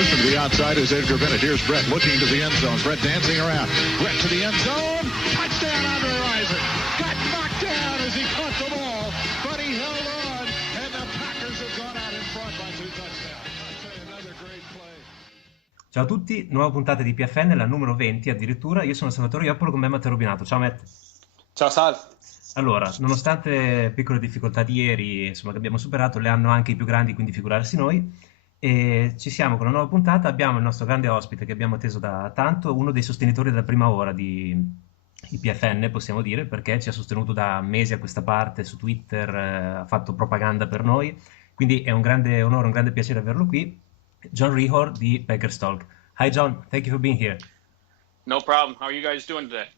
motion to the outside is Edgar Bennett. Here's Brett looking to the end zone. Brett dancing around. Brett to the end zone. Touchdown, Andre Rison. Got knocked down as he caught the ball, but he held on, and the Packers have gone out in front by 2 touchdowns. I tell you, another great play. Ciao a tutti, nuova puntata di IPFN, la numero 20 addirittura. Io sono Salvatore Ioppolo, con me Matteo Rubinato. Ciao Matt. Ciao Sal. Allora, nonostante piccole difficoltà di ieri, insomma, che abbiamo superato, le hanno anche i più grandi, quindi figurarsi noi. E ci siamo con una nuova puntata. Abbiamo il nostro grande ospite che abbiamo atteso da tanto, uno dei sostenitori della prima ora di IPFN, possiamo dire, perché ci ha sostenuto da mesi a questa parte su Twitter, ha fatto propaganda per noi, quindi è un grande onore, un grande piacere averlo qui. John Rehor di Packers Talk. Hi John, thank you for being here. No problem. How are you guys doing today?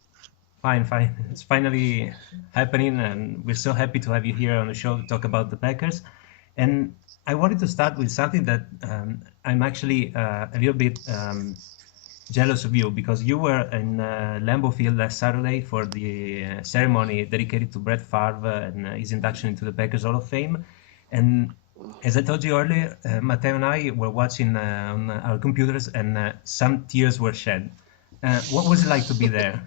Fine, fine. It's finally happening, and we're so happy to have you here on the show to talk about the Packers. And I wanted to start with something that I'm actually a little bit jealous of you, because you were in Lambeau Field last Saturday for the ceremony dedicated to Brett Favre and his induction into the Packers Hall of Fame. And as I told you earlier, Matteo and I were watching on our computers, and some tears were shed. What was it like to be there?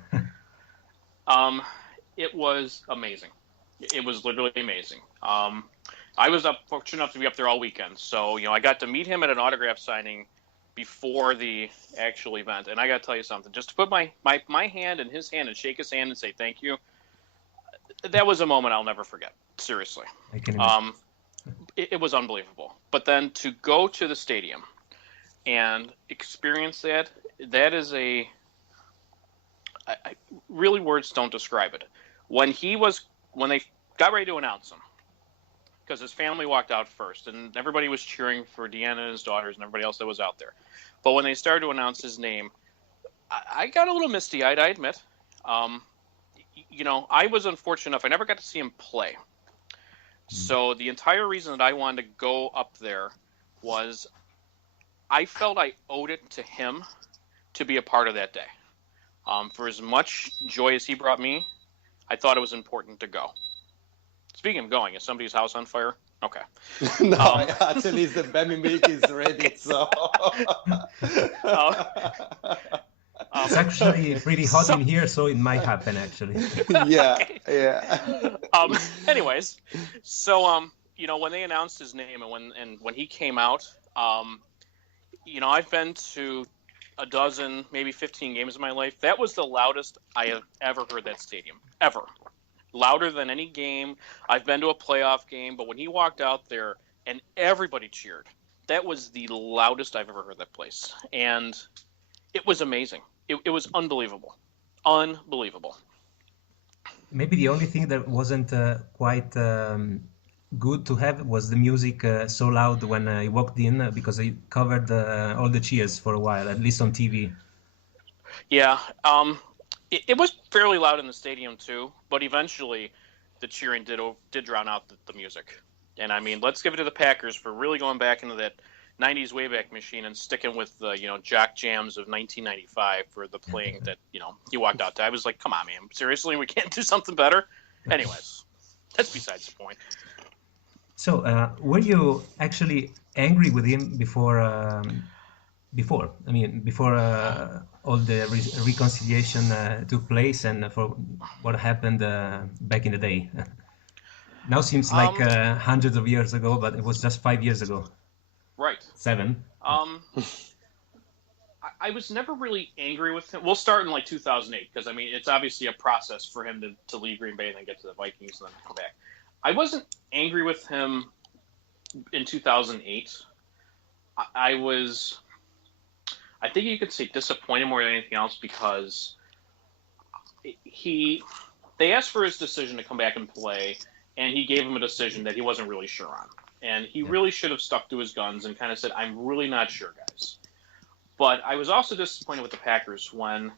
It was amazing. It was literally amazing. I was fortunate enough to be up there all weekend. So, I got to meet him at an autograph signing before the actual event. And I got to tell you something, just to put my hand in his hand and shake his hand and say thank you, that was a moment I'll never forget. Seriously. I can imagine. It was unbelievable. But then to go to the stadium and experience that is really words don't describe it. When they got ready to announce him, because his family walked out first, and everybody was cheering for Deanna and his daughters and everybody else that was out there. But when they started to announce his name, I got a little misty-eyed, I admit. I was unfortunate enough. I never got to see him play. So the entire reason that I wanted to go up there was I felt I owed it to him to be a part of that day. For as much joy as he brought me, I thought it was important to go. Speaking of going, is somebody's house on fire? Okay. No, actually, the baby milk is ready, so... It's actually pretty hot in here, so it might happen, actually. Yeah. Anyways, so when they announced his name and when he came out, I've been to a dozen, maybe 15 games in my life. That was the loudest I have ever heard that stadium, ever. Louder than any game. I've been to a playoff game, but when he walked out there and everybody cheered, that was the loudest I've ever heard that place. And it was amazing. It was unbelievable. Unbelievable. Maybe the only thing that wasn't quite good to have was the music so loud when he walked in, because he covered all the cheers for a while, at least on TV. Yeah, it was fairly loud in the stadium too, but eventually the cheering did drown out the music. And I mean, let's give it to the Packers for really going back into that 90s Wayback Machine and sticking with the jock jams of 1995 for the playing that he walked out to. I was like, come on, man, seriously, we can't do something better? Anyways, that's besides the point. So, were you actually angry with him before all the reconciliation took place, and for what happened back in the day? Now seems like hundreds of years ago, but it was just 5 years ago. Right. 7. I was never really angry with him. We'll start in 2008, because it's obviously a process for him to leave Green Bay and then get to the Vikings and then come back. I wasn't angry with him in 2008. I think you could say disappointed more than anything else, because they asked for his decision to come back and play, and he gave him a decision that he wasn't really sure on. And he really should have stuck to his guns and kind of said, I'm really not sure, guys. But I was also disappointed with the Packers when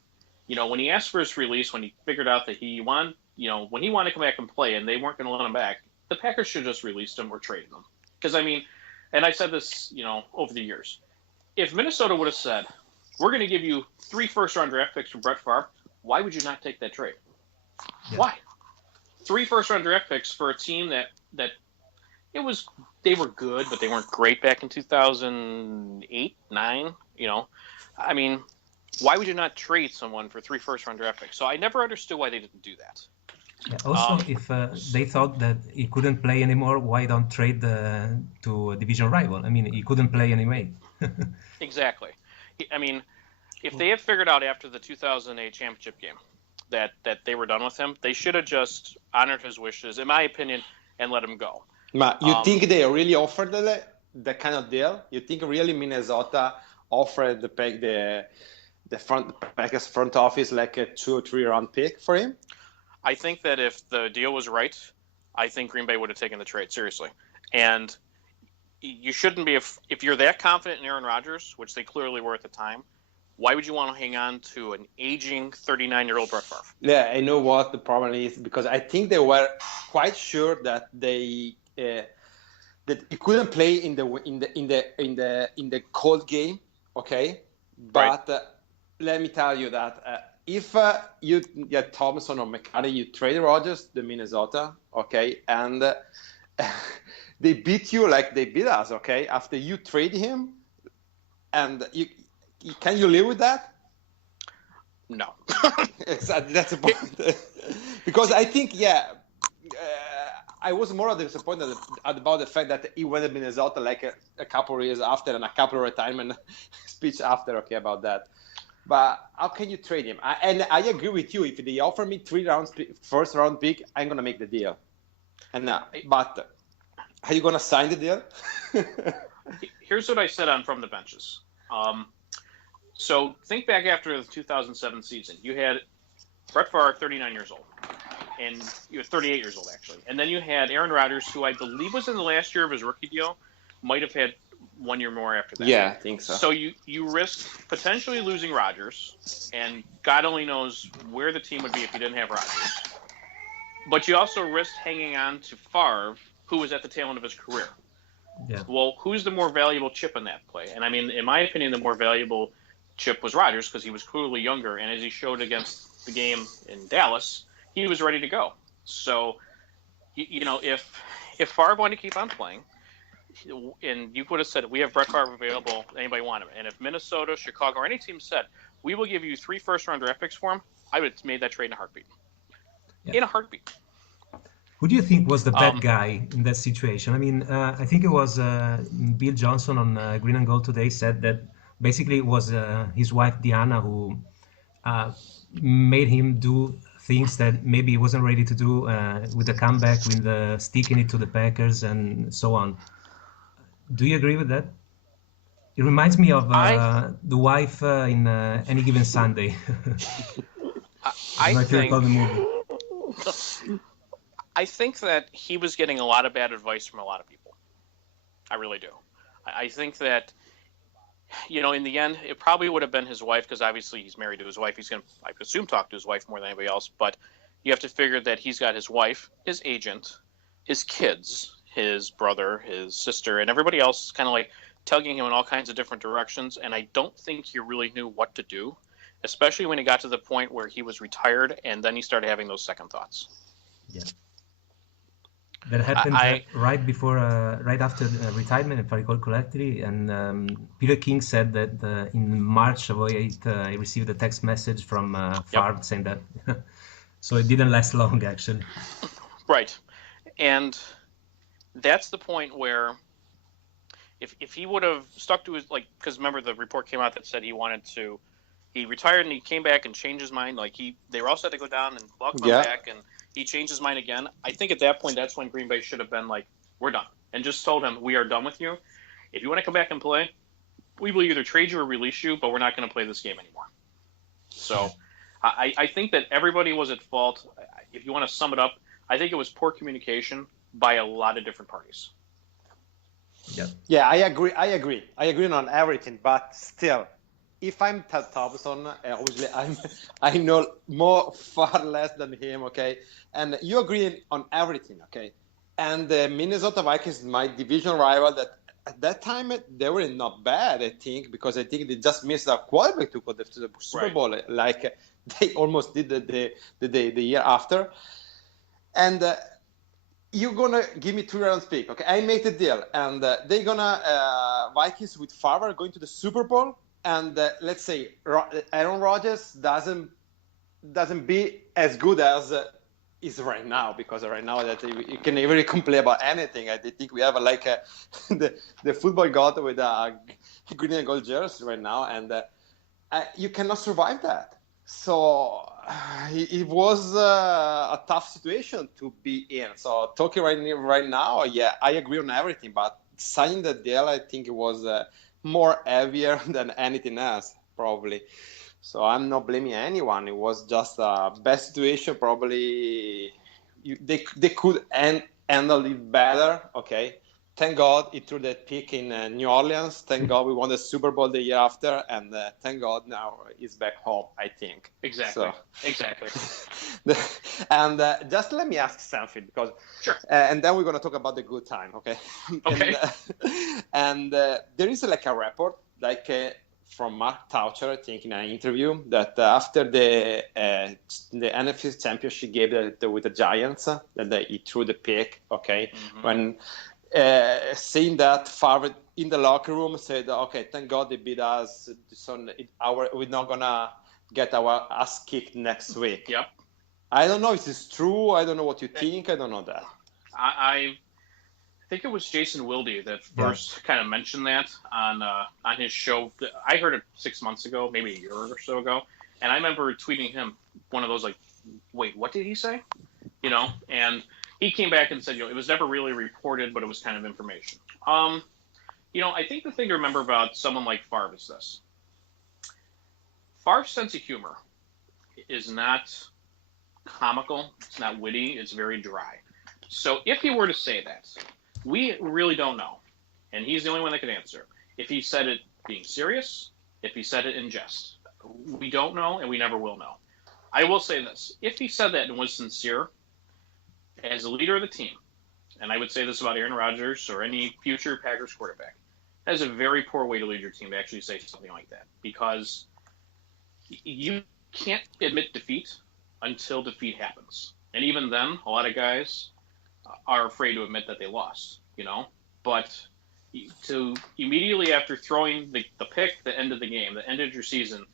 he asked for his release, when he figured out that when he wanted to come back and play and they weren't going to let him back, the Packers should have just released him or traded him. Because, and I said this, over the years, if Minnesota would have said, we're going to give you 3 first-round draft picks for Brett Favre, why would you not take that trade? Yeah. Why? 3 first-round draft picks for a team that they were good, but they weren't great back in 2008, 9. I mean, why would you not trade someone for 3 first-round draft picks? So I never understood why they didn't do that. Yeah, also, if they thought that he couldn't play anymore, why don't trade to a division rival? I mean, he couldn't play anyway. Exactly. I mean, if they had figured out after the 2008 championship game that they were done with him, they should have just honored his wishes, in my opinion, and let him go. But you think they really offered that kind of deal? You think really Minnesota offered the Packers front office like a 2 or 3 round pick for him? I think that if the deal was right, I think Green Bay would have taken the trade seriously. And you shouldn't be, if you're that confident in Aaron Rodgers, which they clearly were at the time, why would you want to hang on to an aging 39-year-old Brett Favre? Yeah, I know what the problem is, because I think they were quite sure that that he couldn't play in the cold game, okay? But Right. Let me tell you that if you get Thompson or McCarthy, you trade Rodgers to Minnesota, okay, and they beat you like they beat us, okay? After you trade him, and can you live with that? No. Exactly, that's the point. Because I think, I was more disappointed about the fact that he went to Minnesota like a couple of years after, and a couple of retirement speech after, okay, about that. But how can you trade him? And I agree with you. If they offer me 3 rounds, first round pick, I'm gonna make the deal. But are you gonna sign the deal? Here's what I said on From the Benches. So think back after the 2007 season. You had Brett Favre, 39 years old, and you were 38 years old actually, and then you had Aaron Rodgers, who I believe was in the last year of his rookie deal, might have had 1 year more after that. Yeah, I think so. So you risked potentially losing Rodgers, and God only knows where the team would be if you didn't have Rodgers. But you also risked hanging on to Favre, who was at the tail end of his career. Yeah. Well, who's the more valuable chip in that play? And I mean, in my opinion, the more valuable chip was Rodgers, because he was clearly younger, and as he showed against the game in Dallas, he was ready to go. So, if Favre wanted to keep on playing, and you would have said, we have Brett Favre available, anybody want him? And if Minnesota, Chicago, or any team said, we will give you 3 first-round draft picks for him, I would have made that trade in a heartbeat. Yeah. In a heartbeat. Who do you think was the bad guy in that situation? I mean, I think it was Bill Johnson on Green and Gold today said that basically it was his wife Diana who made him do things that maybe he wasn't ready to do with the comeback, with the sticking it to the Packers and so on. Do you agree with that? It reminds me of the wife in Any Given Sunday. I think the movie. I think that he was getting a lot of bad advice from a lot of people. I really do. I think that, in the end, it probably would have been his wife, because obviously he's married to his wife. He's going to, I assume, talk to his wife more than anybody else. But you have to figure that he's got his wife, his agent, his kids, his brother, his sister, and everybody else kind of like tugging him in all kinds of different directions. And I don't think he really knew what to do, especially when he got to the point where he was retired and then he started having those second thoughts. Yeah. That happened right after retirement, if I recall correctly. And Peter King said that in March of 2008, he received a text message from Favre saying that. So it didn't last long, actually. Right. And that's the point where if he would have stuck to his, because remember the report came out that said he retired and he came back and changed his mind. They were all set to go down and welcome him back, and he changed his mind again. I think at that point, that's when Green Bay should have been like, we're done. And just told him, we are done with you. If you want to come back and play, we will either trade you or release you, but we're not going to play this game anymore. So I think that everybody was at fault. If you want to sum it up, I think it was poor communication by a lot of different parties. Yep. Yeah, I agree. I agree on everything, but still, if I'm Ted Thompson, obviously I know far less than him, okay? And you agree on everything, okay? And the Minnesota Vikings, my division rival, that at that time they were not bad, I think, because I think they just missed a quarterback to go to the Super Bowl, like they almost did the year after. And you're gonna give me 3 rounds pick, okay? I make the deal, and they're gonna Vikings with Favre going to the Super Bowl, and let's say Aaron Rodgers doesn't be as good as is right now, because right now that you can really complain about anything. I think we have the football god with a green and gold jersey right now, and you cannot survive that. So it was a tough situation to be in. So talking right now, yeah, I agree on everything, but signing the deal, I think it was more heavier than anything else, probably. So I'm not blaming anyone. It was just a bad situation. Probably they could handle it better. Okay. Thank God he threw that pick in New Orleans. Thank God we won the Super Bowl the year after, and thank God now he's back home, I think. Exactly. Exactly. And just let me ask something, because Sure. And then we're going to talk about the good time, okay? Okay. And there is like a report, from Mark Taucher, I think, in an interview, that after the NFC Championship game with the Giants, that he threw the pick, okay, when saying that Favre in the locker room said, okay, thank God they beat us, so we're not going to get our ass kicked next week. Yep. I don't know if it's true. I don't know what you think. I don't know that. I think it was Jason Wilde that first kind of mentioned that on his show. I heard it 6 months ago, maybe a year or so ago, and I remember tweeting him one of those like, "Wait, what did he say?" And he came back and said, it was never really reported, but it was kind of information. I think the thing to remember about someone like Favre is this: Favre's sense of humor is not comical, it's not witty, it's very dry. So if he were to say that, we really don't know, and he's the only one that can answer. If he said it being serious, if he said it in jest, we don't know, and we never will know. I will say this: if he said that and was sincere, as a leader of the team, and I would say this about Aaron Rodgers or any future Packers quarterback, that is a very poor way to lead your team, to actually say something like that, because you can't admit defeat until defeat happens. And even then, a lot of guys are afraid to admit that they lost, But to immediately after throwing the pick, the end of the game, the end of your season,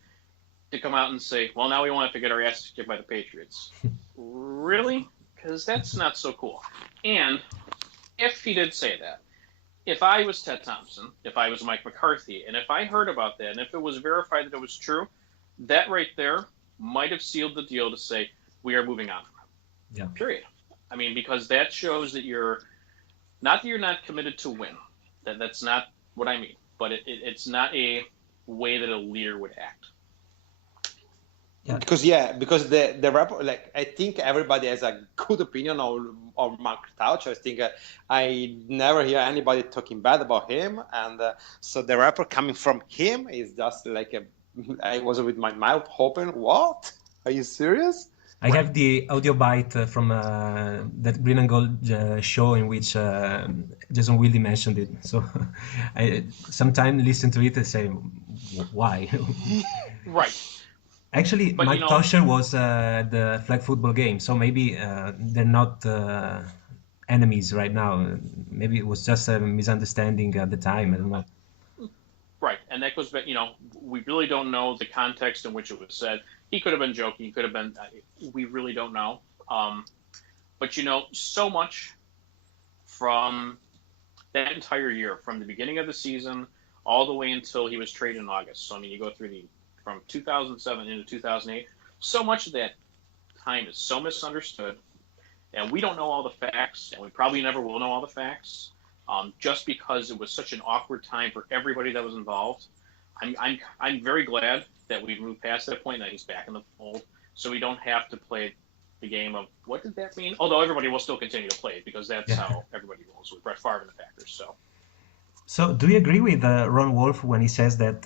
to come out and say, well, now we won't have to get our asses kicked by the Patriots. Really? Because that's not so cool. And if he did say that, if I was Ted Thompson, if I was Mike McCarthy, and if I heard about that, and if it was verified that it was true, that right there might have sealed the deal to say, we are moving on from him. Yeah. Period. I mean, because that shows that you're not committed to win. That's not what I mean. But it's not a way that a leader would act. Yeah. Because the report, I think everybody has a good opinion of Mark Taucher. I think I never hear anybody talking bad about him, and so the report coming from him is just I was with my mouth open. What? Are you serious? I have the audio bite from that Green and Gold show in which Jason Wilde mentioned it. So I sometimes listen to it and say, why? Right. Actually, But, Mike Tosher was at the flag football game, so maybe they're not enemies right now. Maybe it was just a misunderstanding at the time. I don't know. Right, and that goes back, we really don't know the context in which it was said. He could have been joking. He could have been, we really don't know. But, so much from that entire year, from the beginning of the season all the way until he was traded in August. So, you go through from 2007 into 2008, so much of that time is so misunderstood, and we don't know all the facts, and we probably never will know all the facts, just because it was such an awkward time for everybody that was involved. I'm very glad that we've moved past that point, that he's back in the fold, so we don't have to play the game of what did that mean? Although everybody will still continue to play it, because that's how everybody rolls with Brett Favre and the Packers. So do you agree with Ron Wolf when he says that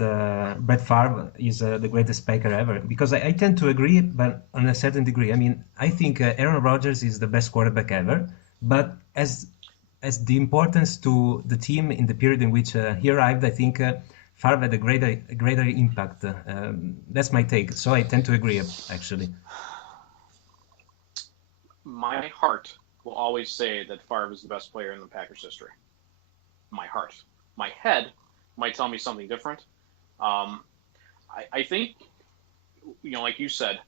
Brett Favre is the greatest Packer ever? Because I tend to agree, but on a certain degree. I mean, I think Aaron Rodgers is the best quarterback ever, but as the importance to the team in the period in which he arrived, I think Favre had a greater impact. That's my take. So I tend to agree, actually. My heart will always say that Favre is the best player in the Packers history. My heart. My head might tell me something different. I think, like you said,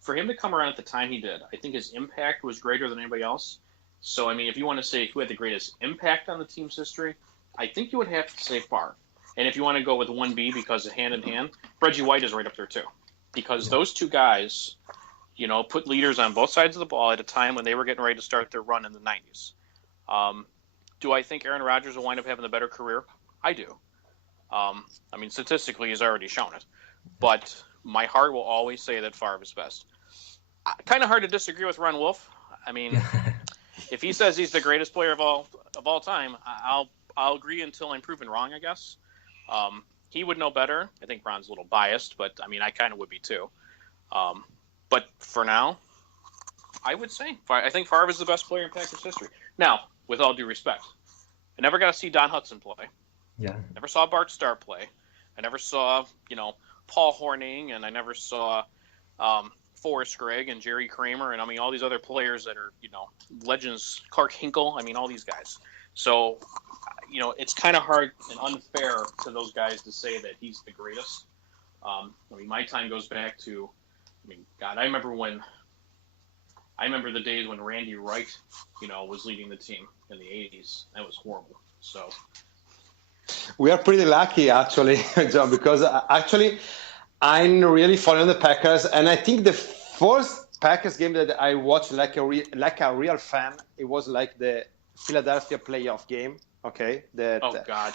for him to come around at the time he did, I think his impact was greater than anybody else. So, I mean, if you want to say who had the greatest impact on the team's history, I think you would have to say Favre. And if you want to go with 1B because of hand in hand, Reggie White is right up there too. Because those two guys, put leaders on both sides of the ball at a time when they were getting ready to start their run in the 90s. Do I think Aaron Rodgers will wind up having a better career? I do. I mean, statistically, he's already shown it. But my heart will always say that Favre is best. Kind of hard to disagree with Ron Wolf. I mean, if he says he's the greatest player of all time, I'll agree until I'm proven wrong, I guess. He would know better. I think Ron's a little biased, but I mean, I kind of would be too. But for now, I would say I think Favre is the best player in Packers history. Now, with all due respect, I never got to see Don Hutson play. Yeah. Never saw Bart Starr play. I never saw, Paul Hornung, and I never saw Forrest Gregg and Jerry Kramer, and I mean all these other players that are, legends. Clark Hinkle. I mean all these guys. So, it's kind of hard and unfair to those guys to say that he's the greatest. I mean, my time goes back to, God, I remember the days when Randy Wright, was leading the team in the 80s. That was horrible. So we are pretty lucky, actually, John, because actually I'm really following the Packers, and I think the first Packers game that I watched like a real fan, it was like the Philadelphia playoff game. Okay. Oh God.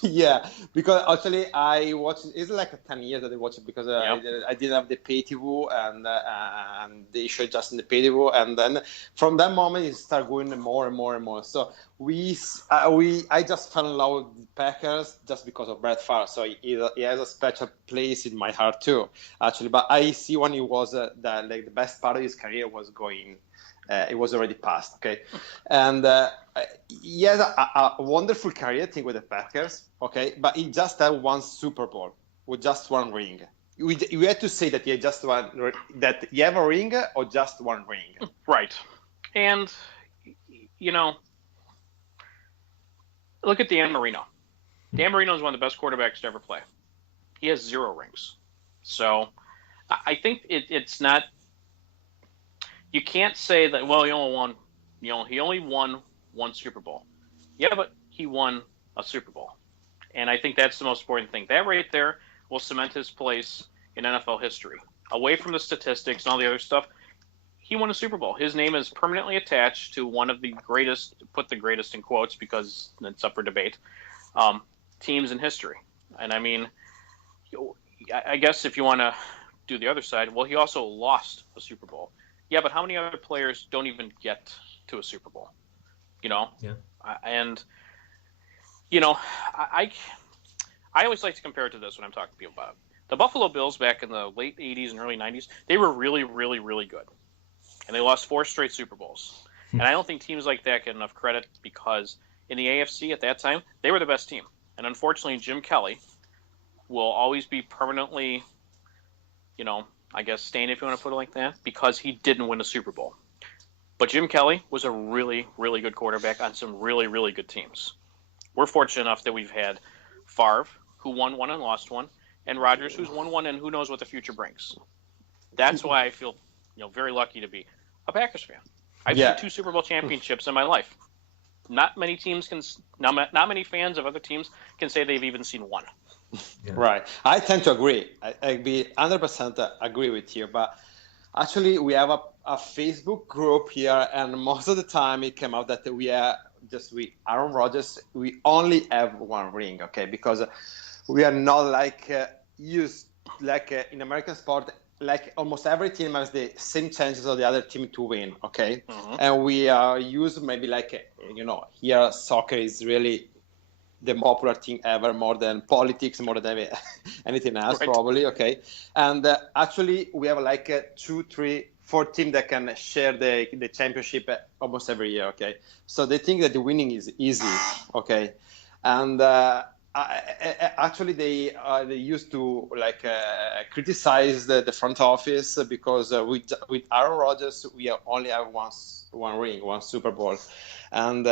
Yeah, because actually I watched. It's like 10 years that I watched it because I didn't have the pay TV and they showed just in the pay TV, and then from that moment it started going more and more and more. So I just fell in love with the Packers just because of Brett Favre. So he has a special place in my heart too, actually. But I see when he was the best part of his career was going. It was already past, okay? And he has a wonderful career, I think, with the Packers, okay? But he just had one Super Bowl with just one ring. You had to say that he had just one, that he have a ring or just one ring. Right. And, look at Dan Marino. Dan Marino is one of the best quarterbacks to ever play. He has 0 rings. So I think it's not. You can't say that, well, he only won one Super Bowl. Yeah, but he won a Super Bowl. And I think that's the most important thing. That right there will cement his place in NFL history. Away from the statistics and all the other stuff, he won a Super Bowl. His name is permanently attached to one of the greatest, put the greatest in quotes because it's up for debate, teams in history. And I mean, I guess if you want to do the other side, well, he also lost a Super Bowl. Yeah, but how many other players don't even get to a Super Bowl? Yeah. And, I always like to compare it to this when I'm talking to people about it. The Buffalo Bills back in the late 80s and early 90s, they were really, really, really good. And they lost 4 straight Super Bowls. And I don't think teams like that get enough credit because in the AFC at that time, they were the best team. And unfortunately, Jim Kelly will always be permanently, I guess stained, if you want to put it like that, because he didn't win a Super Bowl. But Jim Kelly was a really, really good quarterback on some really, really good teams. We're fortunate enough that we've had Favre, who won one and lost one, and Rodgers, who's won one, and who knows what the future brings. That's why I feel, very lucky to be a Packers fan. I've seen 2 Super Bowl championships in my life. Not many not many fans of other teams can say they've even seen one. Yeah. Right. I tend to agree. I be 100% agree with you. But actually, we have a Facebook group here, and most of the time it came out that Aaron Rodgers, we only have one ring, okay? Because we are not like used, like in American sport, like almost every team has the same chances of the other team to win, okay? Mm-hmm. And we are used maybe like, here soccer is really the popular thing ever, more than politics, more than anything else, right. Probably, okay? And actually, we have like 2, 3, 4 teams that can share the championship almost every year, okay? So they think that the winning is easy, okay? And Actually, they used to criticize the front office because with Aaron Rodgers we only have one ring, one Super Bowl, and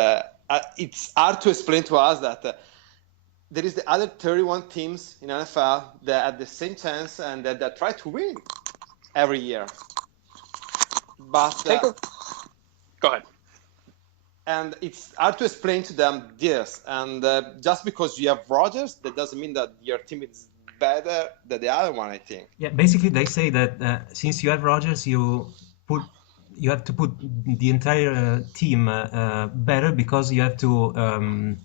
it's hard to explain to us that there is the other 31 teams in NFL that have the same chance and that try to win every year. But go ahead. And it's hard to explain to them this. And just because you have Rodgers, that doesn't mean that your team is better than the other one, I think. Yeah, basically they say that since you have Rodgers, you have to put the entire team better because you have to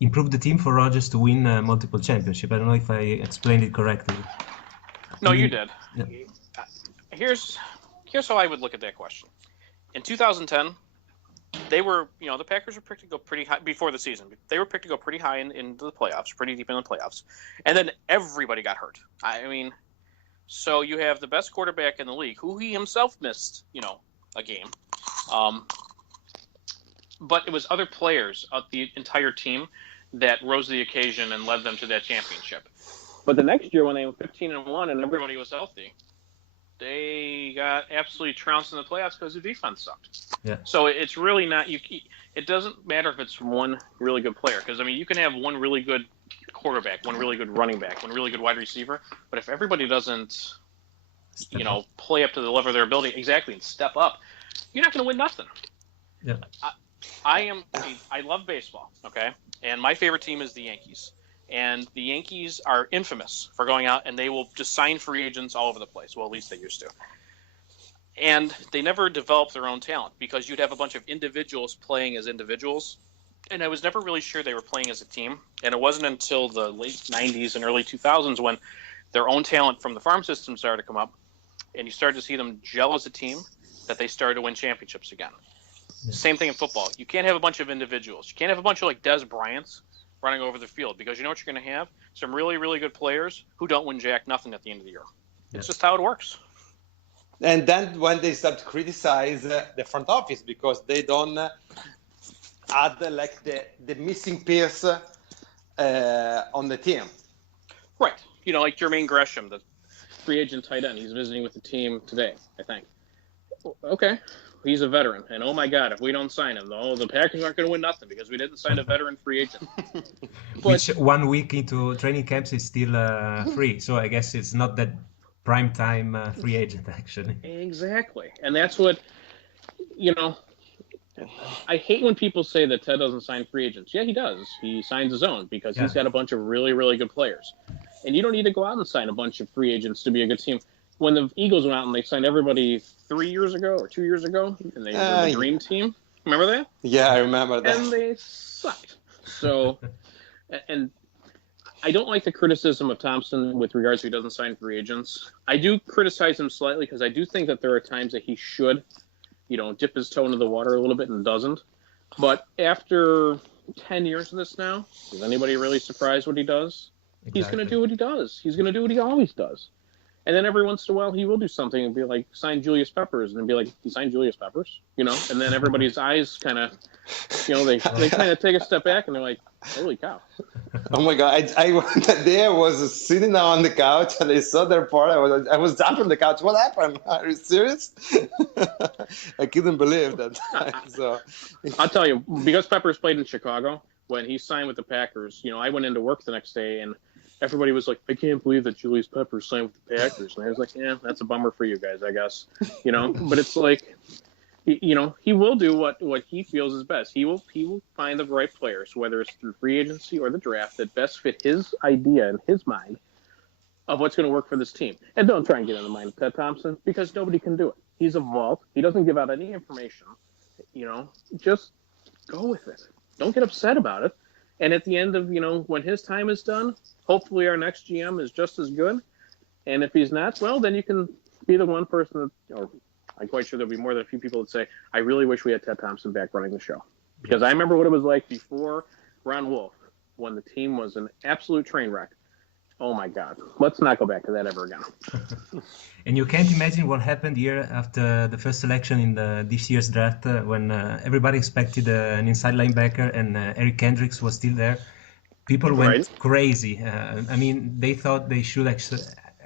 improve the team for Rodgers to win multiple championships. I don't know if I explained it correctly. No, you did. Yeah. Here's how I would look at that question. In 2010, they were, the Packers were picked to go pretty high before the season. They were picked to go pretty high into the playoffs, pretty deep in the playoffs. And then everybody got hurt. I mean, so you have the best quarterback in the league, who he himself missed, a game. But it was other players of the entire team that rose to the occasion and led them to that championship. But the next year when they were 15-1 and everybody was healthy, they got absolutely trounced in the playoffs because the defense sucked. Yeah. So it's really not it doesn't matter if it's one really good player, because you can have one really good quarterback, one really good running back, one really good wide receiver, but if everybody doesn't play up to the level of their ability exactly and step up, you're not going to win nothing. Yeah. I love baseball, okay? And my favorite team is the Yankees. And the Yankees are infamous for going out and they will just sign free agents all over the place. Well, at least they used to. And they never develop their own talent because you'd have a bunch of individuals playing as individuals. And I was never really sure they were playing as a team. And it wasn't until the late 90s and early 2000s when their own talent from the farm system started to come up and you started to see them gel as a team that they started to win championships again. Yeah. Same thing in football. You can't have a bunch of individuals. You can't have a bunch of like Des Bryants running over the field because you know what you're going to have? Some really, really good players who don't win jack nothing at the end of the year. It's just how it works. And then when they start to criticize the front office because they don't add like the missing piece on the team. Right. Like Jermaine Gresham, the free agent tight end. He's visiting with the team today, I think. Okay. He's a veteran. And oh my God, if we don't sign him, the Packers aren't going to win nothing because we didn't sign a veteran free agent. Which 1 week into training camps is still free. So I guess it's not that prime time free agent, actually. Exactly. And that's what, I hate when people say that Ted doesn't sign free agents. Yeah, he does. He signs his own because he's got a bunch of really, really good players. And you don't need to go out and sign a bunch of free agents to be a good team. When the Eagles went out and they signed everybody 3 years ago or 2 years ago, and they were the dream team. Remember that? Yeah, I remember that. And they sucked. So, and I don't like the criticism of Thompson with regards to he doesn't sign free agents. I do criticize him slightly because I do think that there are times that he should, dip his toe into the water a little bit and doesn't. But after 10 years of this now, is anybody really surprised what he does? Exactly. He's going to do what he does. He's going to do what he always does. And then every once in a while, he will do something and be like, sign Julius Peppers. And be like, he signed Julius Peppers? And then everybody's eyes kind of, they kind of take a step back and they're like, holy cow. Oh my God. That day I was sitting down on the couch and I saw their part. I was down from the couch. What happened? Are you serious? I couldn't believe that. So I'll tell you, because Peppers played in Chicago, when he signed with the Packers, I went into work the next day and everybody was like, I can't believe that Julius Peppers signed with the Packers. And I was like, yeah, that's a bummer for you guys, I guess. But it's like, he will do what he feels is best. He will find the right players, whether it's through free agency or the draft, that best fit his idea and his mind of what's going to work for this team. And don't try and get in the mind of Ted Thompson because nobody can do it. He's a vault. He doesn't give out any information. Just go with it. Don't get upset about it. And at the end of, when his time is done, hopefully our next GM is just as good. And if he's not, well, then you can be the one person or I'm quite sure there'll be more than a few people that say, I really wish we had Ted Thompson back running the show. Because I remember what it was like before Ron Wolf, when the team was an absolute train wreck. Oh my God. Let's not go back to that ever again. And you can't imagine what happened here after the first selection in this year's draft when everybody expected an inside linebacker and Eric Kendricks was still there. people went Right. crazy. I mean, they thought they should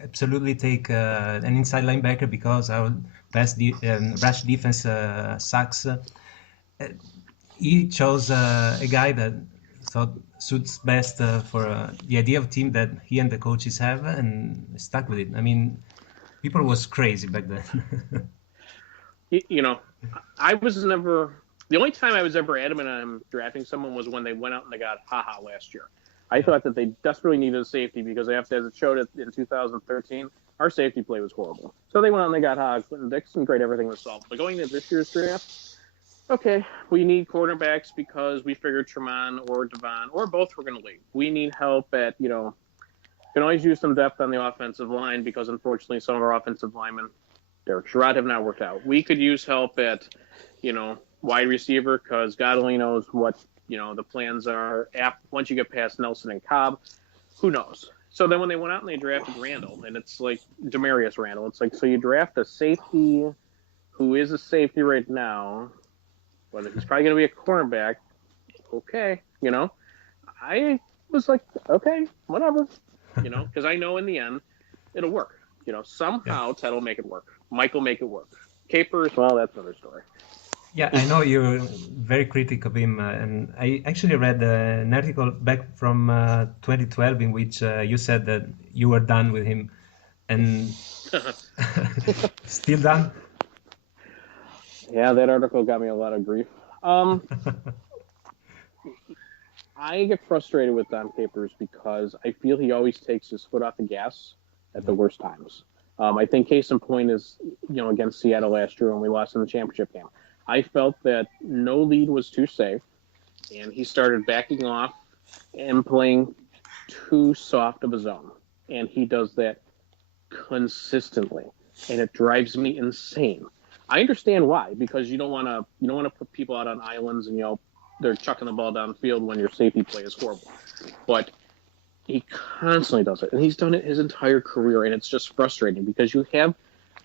absolutely take an inside linebacker because our rush defense sucks. He chose a guy that thought suits best for the idea of team that he and the coaches have, and stuck with it. I mean, people was crazy back then. You know, I was never the only time I was ever adamant on drafting someone was when they went out and they got Haha last year. I thought that they desperately needed a safety because as it showed it in 2013, our safety play was horrible. So they went out and they got Haha, Clinton Dixon, great, everything was solved. But going into this year's draft, okay, we need quarterbacks because we figured Tremont or Devon or both were going to leave. We need help at, can always use some depth on the offensive line because unfortunately some of our offensive linemen, Derek Sherrod, have not worked out. We could use help at, wide receiver because God only knows what, the plans are once you get past Nelson and Cobb. Who knows? So then when they went out and they drafted Randall, and it's like Demarius Randall, it's like, so you draft a safety who is a safety right now, but he's probably going to be a cornerback. Okay, I was like, okay, whatever, because I know in the end it'll work. Somehow Ted will make it work. Mike will make it work. Capers, well, that's another story. Yeah, I know you're very critical of him, and I actually read an article back from 2012 in which you said that you were done with him, and still done? Yeah, that article got me a lot of grief. I get frustrated with Don Capers because I feel he always takes his foot off the gas at the worst times. I think case in point is, against Seattle last year when we lost in the championship game. I felt that no lead was too safe, and he started backing off and playing too soft of a zone. And he does that consistently, and it drives me insane. I understand why, because you don't want to put people out on islands and they're chucking the ball downfield when your safety play is horrible. But he constantly does it, and he's done it his entire career, and it's just frustrating because you have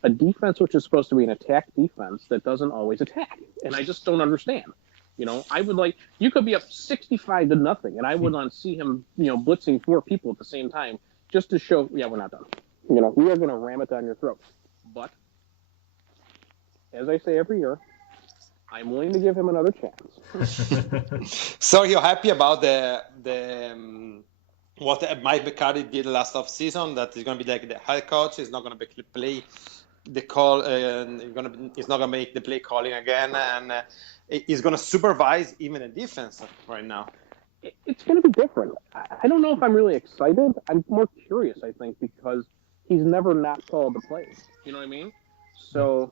a defense which is supposed to be an attack defense that doesn't always attack, and I just don't understand. I would you could be up 65-0, and I would not see him, blitzing 4 people at the same time just to show, yeah, we're not done. We are going to ram it down your throat. But as I say every year, I'm willing to give him another chance. So you're happy about what Mike McCarthy did last off season? That he's going to be the head coach. He's not going to play the call. He's not going to make the play calling again, and he's going to supervise even the defense right now. It's going to be different. I don't know if I'm really excited. I'm more curious, I think, because he's never not called the plays. You know what I mean? So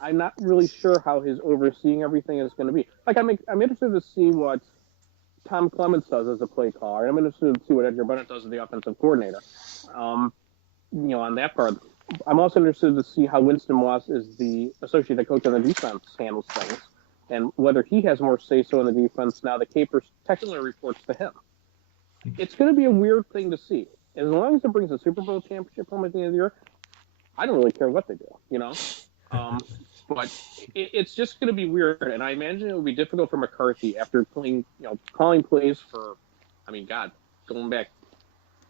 I'm not really sure how his overseeing everything is going to be. I'm interested to see what Tom Clements does as a play caller. I'm interested to see what Edgar Bennett does as the offensive coordinator. On that part, I'm also interested to see how Winston Moss, is the associate head coach on the defense, handles things, and whether he has more say-so in the defense now that Capers technically reports to him. It's going to be a weird thing to see. As long as it brings a Super Bowl championship home at the end of the year, I don't really care what they do, But it's just going to be weird, and I imagine it will be difficult for McCarthy after calling plays for, going back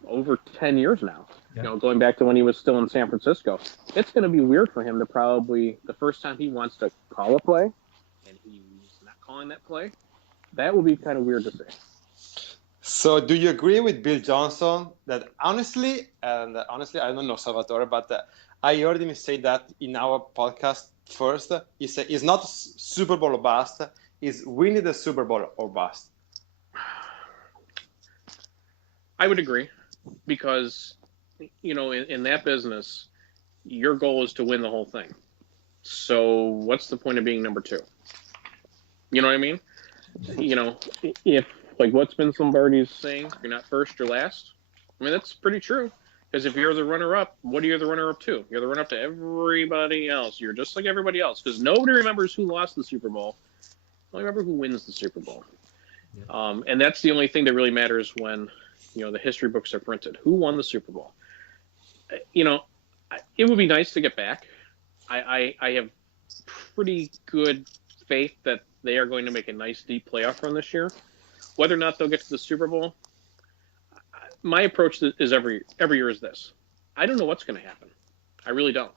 over 10 years now. Yeah. Going back to when he was still in San Francisco. It's going to be weird for him to probably, the first time he wants to call a play, and he's not calling that play, that will be kind of weird to see. So do you agree with Bill Johnson that honestly, I don't know Salvatore, but I heard him say that in our podcast first. He said it's not Super Bowl or bust, it's winning the Super Bowl or bust. I would agree because, in that business, your goal is to win the whole thing. So what's the point of being number 2? You know what I mean? If, what's Vince Lombardi's saying, you're not first, you're last. That's pretty true. Because if you're the runner-up, what are you the runner-up to? You're the runner-up to everybody else. You're just like everybody else. Because nobody remembers who lost the Super Bowl. Only remember who wins the Super Bowl. Yeah. And that's the only thing that really matters when, the history books are printed. Who won the Super Bowl? It would be nice to get back. I have pretty good faith that they are going to make a nice deep playoff run this year. Whether or not they'll get to the Super Bowl, my approach is every year is this. I don't know what's going to happen. I really don't.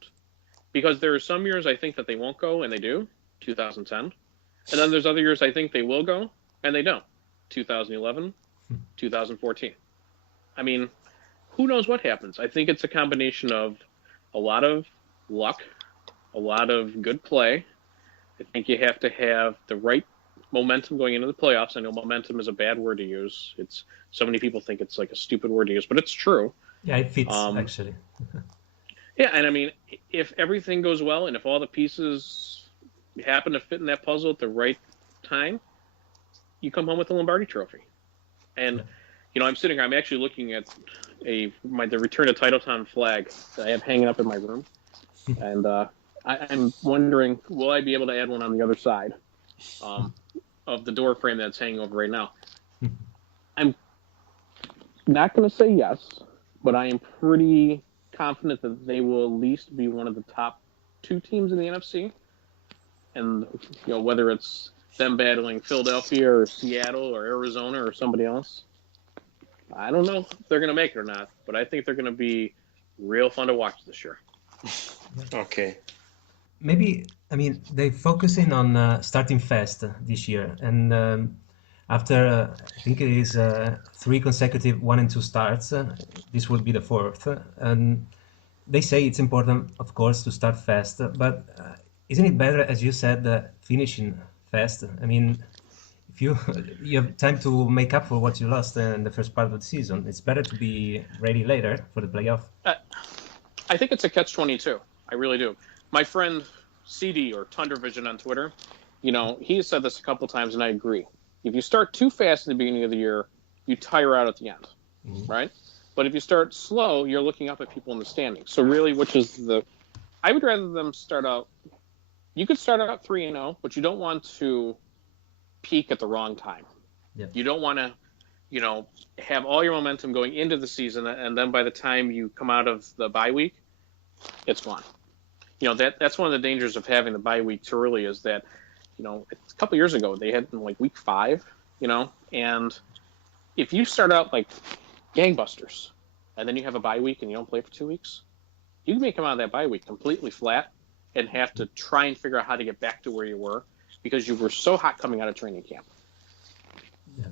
Because there are some years I think that they won't go, and they do, 2010. And then there's other years I think they will go, and they don't, 2011, 2014. I mean, who knows what happens? I think it's a combination of a lot of luck, a lot of good play. I think you have to have the right momentum going into the playoffs. I know momentum is a bad word to use. It's so many people think it's like a stupid word to use, but it's true. Yeah, it fits, actually. Yeah, and I mean, if everything goes well and if all the pieces happen to fit in that puzzle at the right time, you come home with the Lombardi Trophy. And, I'm sitting here, I'm actually looking at the Return to Titletown flag that I have hanging up in my room. And I'm wondering, will I be able to add one on the other side of the door frame that's hanging over right now? I'm not going to say yes, but I am pretty confident that they will at least be one of the top 2 teams in the NFC. And, whether it's them battling Philadelphia or Seattle or Arizona or somebody else, I don't know if they're going to make it or not, but I think they're going to be real fun to watch this year. Okay. Maybe, they're focusing on starting fast this year. And after, I think it is 3 consecutive 1 and 2 starts, this will be the 4th. And they say it's important, of course, to start fast. But isn't it better, as you said, finishing fast? If you have time to make up for what you lost in the first part of the season, it's better to be ready later for the playoff. I think it's a catch-22. I really do. My friend CD, or Tundra Vision on Twitter, he has said this a couple times, and I agree. If you start too fast in the beginning of the year, you tire out at the end, right? But if you start slow, you're looking up at people in the standings. So really, I would rather them start out. You could start out 3-0, but you don't want to peak at the wrong time. Yeah. You don't want to, have all your momentum going into the season, and then by the time you come out of the bye week, it's gone. That's one of the dangers of having the bye week too early is that, a couple years ago they had in like week 5, and if you start out like gangbusters and then you have a bye week and you don't play for 2 weeks, you may come out of that bye week completely flat and have to try and figure out how to get back to where you were because you were so hot coming out of training camp.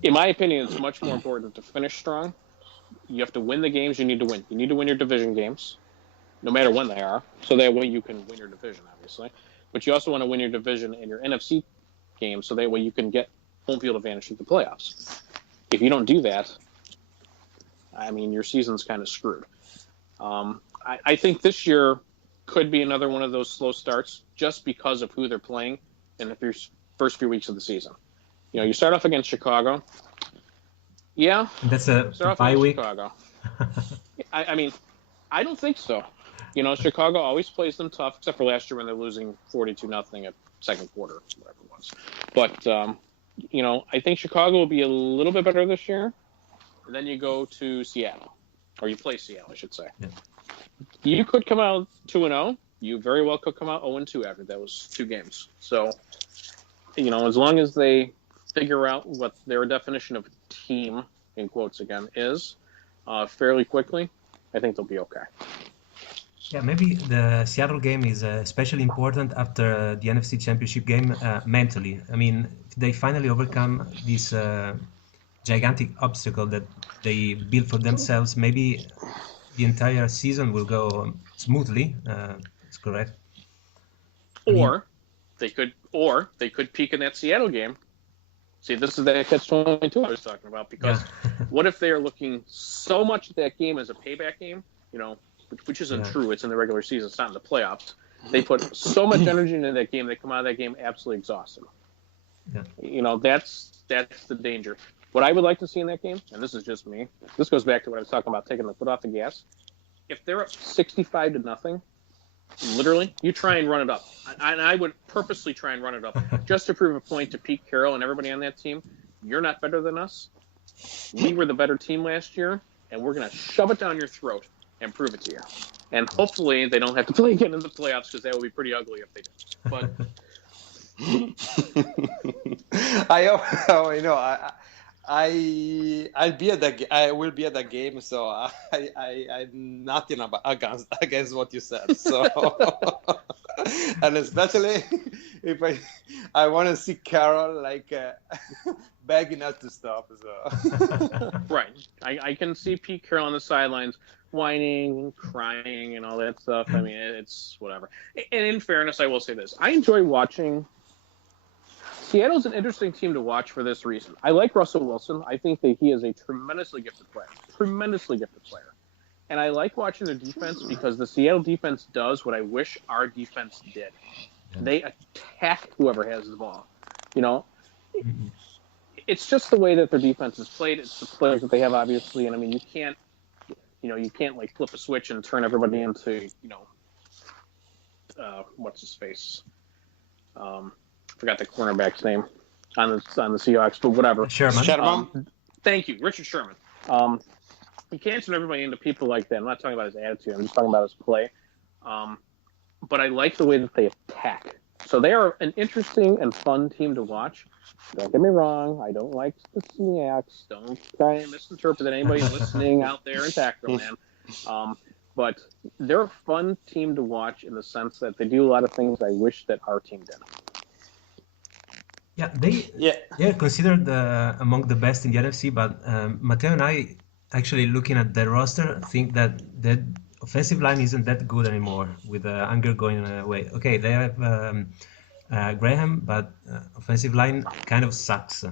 In my opinion, it's much more important to finish strong. You have to win the games you need to win. You need to win your division games, no matter when they are, so that way you can win your division, obviously. But you also want to win your division and your NFC games, so that way you can get home field advantage in the playoffs. If you don't do that, your season's kind of screwed. I think this year could be another one of those slow starts just because of who they're playing in the first few weeks of the season. You start off against Chicago. Yeah. That's a bye week. Chicago. I don't think so. Chicago always plays them tough, except for last year when they're losing 42-0 at second quarter, whatever it was. But, I think Chicago will be a little bit better this year. And then you go to Seattle. Or you play Seattle, I should say. Yeah. You could come out 2-0. You very well could come out 0-2 after those 2 games. So, as long as they figure out what their definition of team, in quotes again, is fairly quickly, I think they'll be okay. Yeah, maybe the Seattle game is especially important after the NFC Championship game mentally. If they finally overcome this gigantic obstacle that they built for themselves, maybe the entire season will go smoothly. That's correct. Or they could peak in that Seattle game. See, this is that catch-22 I was talking about, because what if they are looking so much at that game as a payback game, which isn't true. It's in the regular season. It's not in the playoffs. They put so much energy into that game. They come out of that game absolutely exhausted. Yeah. That's the danger. What I would like to see in that game, and this is just me, this goes back to what I was talking about, taking the foot off the gas. If they're up 65-0, literally, you try and run it up. And I would purposely try and run it up just to prove a point to Pete Carroll and everybody on that team. You're not better than us. We were the better team last year, and we're going to shove it down your throat and prove it to you. And hopefully they don't have to play again in the playoffs, because that would be pretty ugly if they did. But I will be at the game, so I'm nothing against what you said. So, and especially if I want to see Carol like begging us to stop. So, Right. I can see Pete Carroll on the sidelines whining and crying and all that stuff. I mean, it's whatever. And in fairness, I will say this: I enjoy watching. Seattle's an interesting team to watch for this reason. I like Russell Wilson. I think that he is a tremendously gifted player. And I like watching their defense because the Seattle defense does what I wish our defense did. They attack whoever has the ball. You know, it's just the way that their defense is played. It's the players that they have, obviously. And I mean, you can't like flip a switch and turn everybody into, what's his face? Forgot the cornerback's name on the Seahawks, but whatever. Sherman. Thank you, Richard Sherman. You can't turn everybody into people like that. I'm not talking about his attitude. I'm just talking about his play. But I like the way that they attack. So they are an interesting and fun team to watch. Don't get me wrong. I don't like the Seahawks. Don't try and misinterpret anybody listening out there in Packville, man. But they're a fun team to watch in the sense that they do a lot of things I wish that our team did. Yeah, they're considered among the best in the NFC, but Matteo and I, actually looking at their roster, think that the offensive line isn't that good anymore with Unger going away. Okay, they have Graham, but offensive line kind of sucks.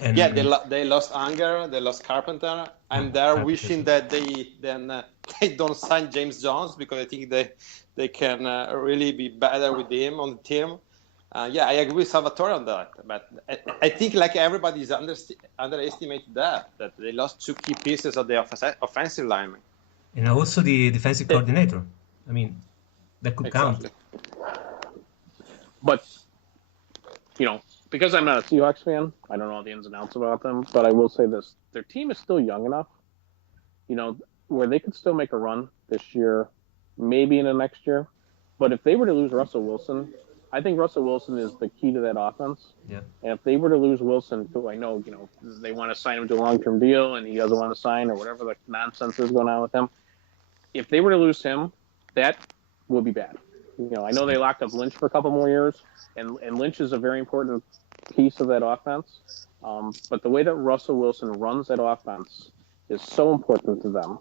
And yeah, they lost Unger, they lost Carpenter. I'm there wishing that they don't sign James Jones because I think they can really be better with him on the team. Yeah, I agree with Salvatore on that, but I think like everybody's underestimated that they lost two key pieces of the offensive lineman. And also the defensive coordinator. I mean, that could count. But, because I'm not a Seahawks fan, I don't know all the ins and outs about them, but I will say this. Their team is still young enough, where they could still make a run this year, maybe in the next year. But if they were to lose Russell Wilson, I think Russell Wilson is the key to that offense. Yeah. And if they were to lose Wilson, who I know, they want to sign him to a long-term deal and he doesn't want to sign or whatever the nonsense is going on with him. If they were to lose him, that would be bad. I know they locked up Lynch for a couple more years, and Lynch is a very important piece of that offense. But the way that Russell Wilson runs that offense is so important to them.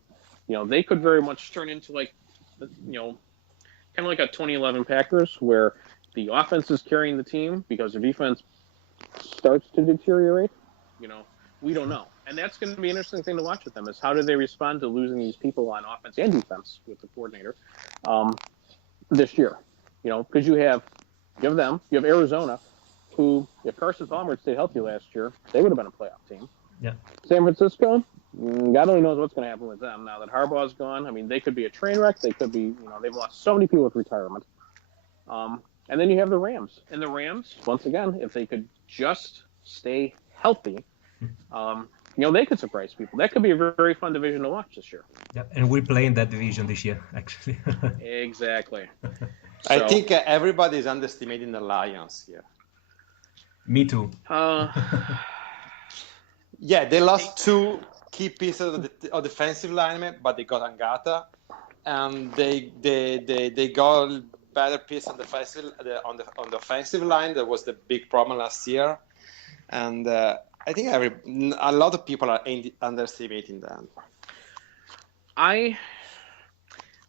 They could very much turn into kind of like a 2011 Packers where the offense is carrying the team because their defense starts to deteriorate. We don't know. And that's going to be an interesting thing to watch with them is how do they respond to losing these people on offense and defense with the coordinator this year. Because you have them, you have Arizona, who, if Carson Palmer had stayed healthy last year, they would have been a playoff team. Yeah. San Francisco, God only knows what's going to happen with them now that Harbaugh's gone. I mean, they could be a train wreck. They could be, they've lost so many people with retirement. And then you have the Rams. And the Rams, once again, if they could just stay healthy, they could surprise people. That could be a very, very fun division to watch this year. Yeah, and we play in that division this year, actually. Exactly. I think everybody's underestimating the Lions here. Me too. Yeah, they lost two key pieces of defensive linemen, but they got Angata, and they got better piece on the offensive line. That was the big problem last year, and I think a lot of people are underestimating that. I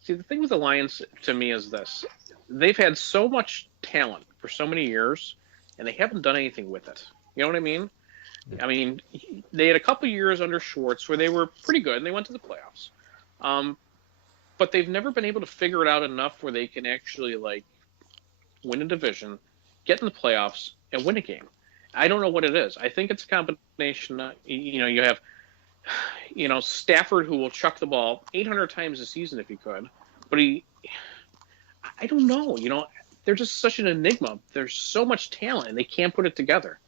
see the thing with the Lions to me is this: they've had so much talent for so many years, and they haven't done anything with it. You know what I mean? I mean, they had a couple years under Schwartz where they were pretty good, and they went to the playoffs. But they've never been able to figure it out enough where they can actually, win a division, get in the playoffs, and win a game. I don't know what it is. I think it's a combination. You have, Stafford who will chuck the ball 800 times a season if he could. But I don't know. They're just such an enigma. There's so much talent, and they can't put it together.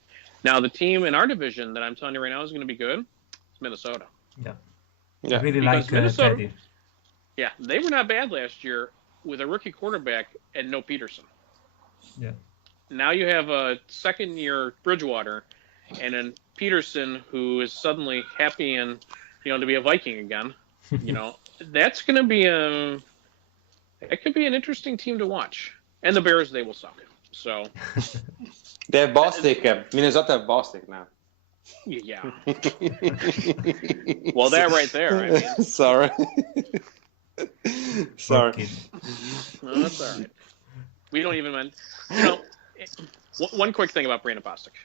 Now, the team in our division that I'm telling you right now is going to be good. It's Minnesota. Yeah. Yeah. I really Because like Minnesota, Teddy. Yeah, they were not bad last year with a rookie quarterback and no Peterson. Yeah. Now you have a second-year Bridgewater and an Peterson, who is suddenly happy and to be a Viking again. That's going to be it could be an interesting team to watch. And the Bears, they will suck. So they have Bostic. Minnesota have Bostic now. Yeah. Well, that right there. I mean. Sorry. No, that's all right. We don't even one quick thing about Brandon Bostic.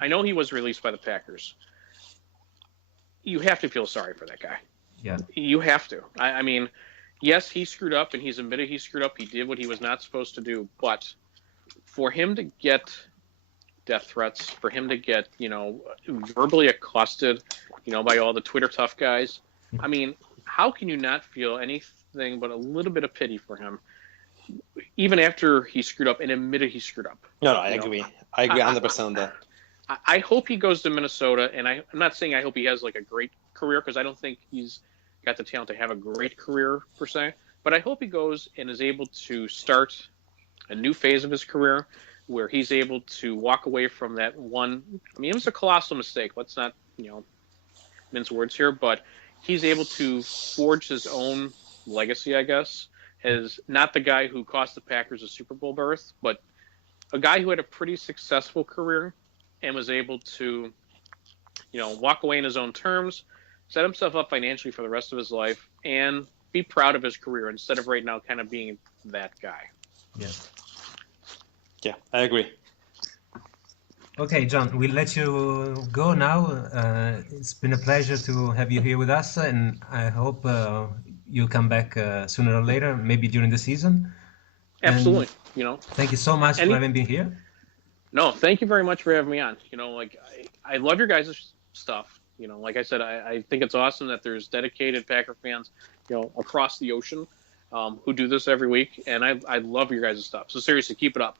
I know he was released by the Packers. You have to feel sorry for that guy. Yeah. You have to. I mean, yes, he screwed up, and he's admitted he screwed up. He did what he was not supposed to do. But for him to get death threats, for him to get, verbally accosted, by all the Twitter tough guys, I mean, how can you not feel anything but a little bit of pity for him, even after he screwed up and admitted he screwed up? No, I agree. I agree 100% on that. I hope he goes to Minnesota, and I'm not saying I hope he has like a great career, because I don't think he's got the talent to have a great career per se, but I hope he goes and is able to start a new phase of his career where he's able to walk away from that one. I mean, it was a colossal mistake. Let's not, mince words here, but he's able to forge his own legacy, I guess, as not the guy who cost the Packers a Super Bowl berth, but a guy who had a pretty successful career and was able to, walk away in his own terms, set himself up financially for the rest of his life, and be proud of his career instead of right now kind of being that guy. Yeah, I agree. Okay, John, we'll let you go now. It's been a pleasure to have you here with us, and I hope you'll come back sooner or later, maybe during the season. Absolutely. And thank you so much for having been here. No, thank you very much for having me on. I love your guys' stuff. Like I said, I think it's awesome that there's dedicated Packer fans, across the ocean, who do this every week, and I love your guys' stuff. So seriously, keep it up.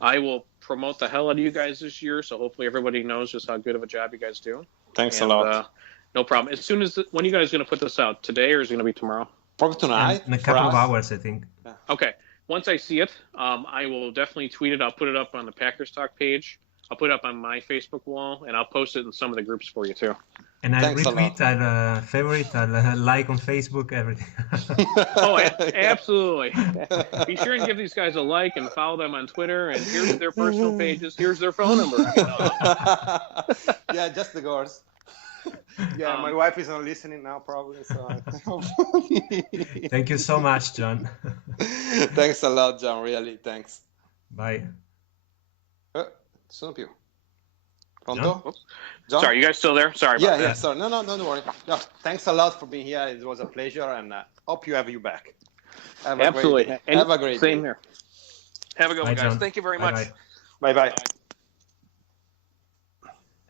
I will promote the hell out of you guys this year, so hopefully everybody knows just how good of a job you guys do. Thanks a lot. No problem. As soon as when are you guys going to put this out? Today, or is it going to be tomorrow? Probably tonight. In a couple of hours, I think. Yeah. Okay. Once I see it, I will definitely tweet it. I'll put it up on the Packers Talk page. I'll put it up on my Facebook wall, and I'll post it in some of the groups for you too. And I'll retweet, I'll favorite, I'll like on Facebook, everything. Oh, absolutely. Be sure and give these guys a like and follow them on Twitter. And here's their personal pages. Here's their phone number. Yeah, just the girls. Yeah, my wife is not listening now, probably. So. Thank you so much, John. Thanks a lot, John. Really, thanks. Bye. Sono più. Pronto? John? Sorry, you guys still there? Sorry about that. Yeah, sorry. No, don't worry. No, thanks a lot for being here. It was a pleasure, and hope you have you back. Absolutely. Have a great Same day. here. Have a good one, guys. John. Thank you very much. Bye bye.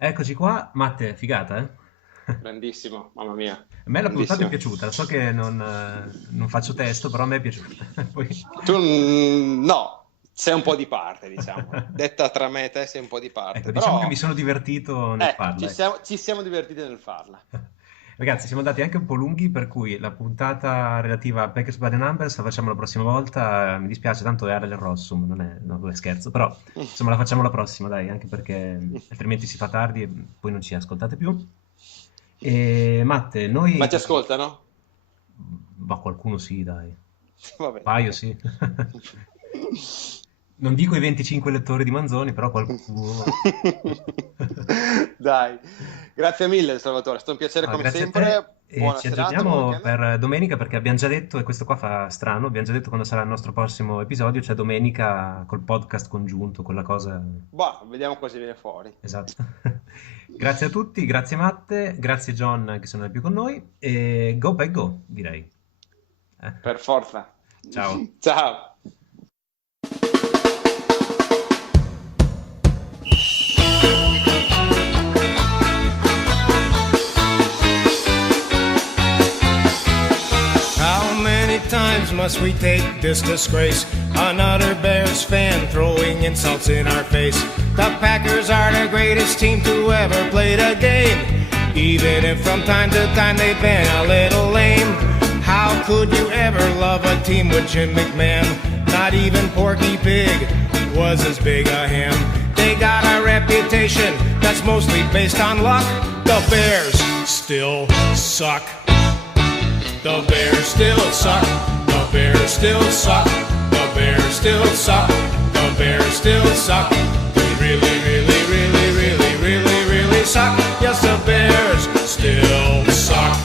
Eccoci qua. Matte, figata, eh? Grandissimo, mamma mia. A me la puntata è piaciuta, so che non faccio testo, però a me è piaciuta. Poi... Tu no. Sei un po' di parte, diciamo. Detta tra me e te, sei un po' di parte. Ecco, diciamo che mi sono divertito nel farla. Ci siamo divertiti nel farla. Ragazzi, siamo andati anche un po' lunghi, per cui la puntata relativa a Packers by the Numbers la facciamo la prossima volta. Mi dispiace, tanto è Arel Rossum, non è scherzo, però insomma la facciamo la prossima, dai, anche perché altrimenti si fa tardi e poi non ci ascoltate più. E Matte, noi... Ma ci ascoltano? Ma qualcuno sì, dai. Vabbè. Un paio sì. Non dico i 25 lettori di Manzoni, però qualcuno. Dai, grazie mille Salvatore, è stato un piacere come sempre. E ci aggiorniamo per domenica, perché abbiamo già detto, e questo qua fa strano, abbiamo già detto quando sarà il nostro prossimo episodio, cioè domenica col podcast congiunto, quella cosa. Boh, vediamo cosa viene fuori. Esatto. Grazie a tutti, grazie Matte, grazie John che sono più con noi, e go Pack go, direi. Per forza. Ciao. Ciao. Times must we take this disgrace? Another Bears fan throwing insults in our face. The Packers are the greatest team to ever play the game, even if from time to time they've been a little lame. How could you ever love a team with Jim McMahon? Not even Porky Pig was as big a him. They got a reputation that's mostly based on luck. The Bears still suck. The Bears still suck. The Bears still suck. The Bears still suck. The Bears still suck. They really, really, really, really, really, really suck. Yes, the Bears still suck.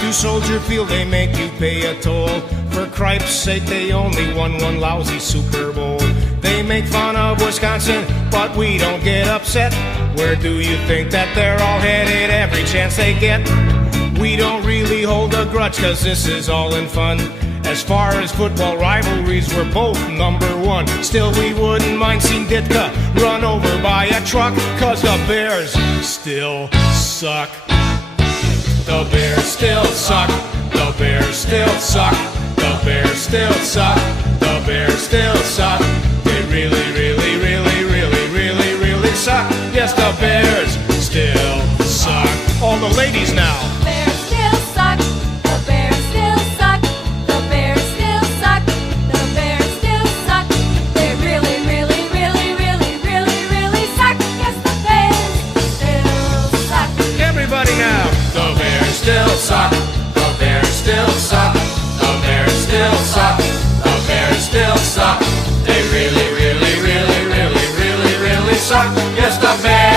To Soldier Field, they make you pay a toll. For cripes' sake, they only won one lousy Super Bowl. They make fun of Wisconsin, but we don't get upset. Where do you think that they're all headed every chance they get? We don't really hold a grudge, cause this is all in fun. As far as football rivalries, we're both number one. Still, we wouldn't mind seeing Ditka run over by a truck, cause the Bears still suck. The Bears still suck. The Bears still suck. The Bears still suck. The Bears still suck. They really, really, really, really, really, really suck. Yes, the Bears still suck. All the ladies now. The Bears still suck. The Bears still suck. The Bears still suck. The Bears still suck. They really, really, really, really, really, really suck. Yes, the Bears still suck. Everybody now. The Bears still suck. The Bears still suck. The Bears still suck. The Bears still suck. They really, really, really, really, really, really suck. Yes, the Bears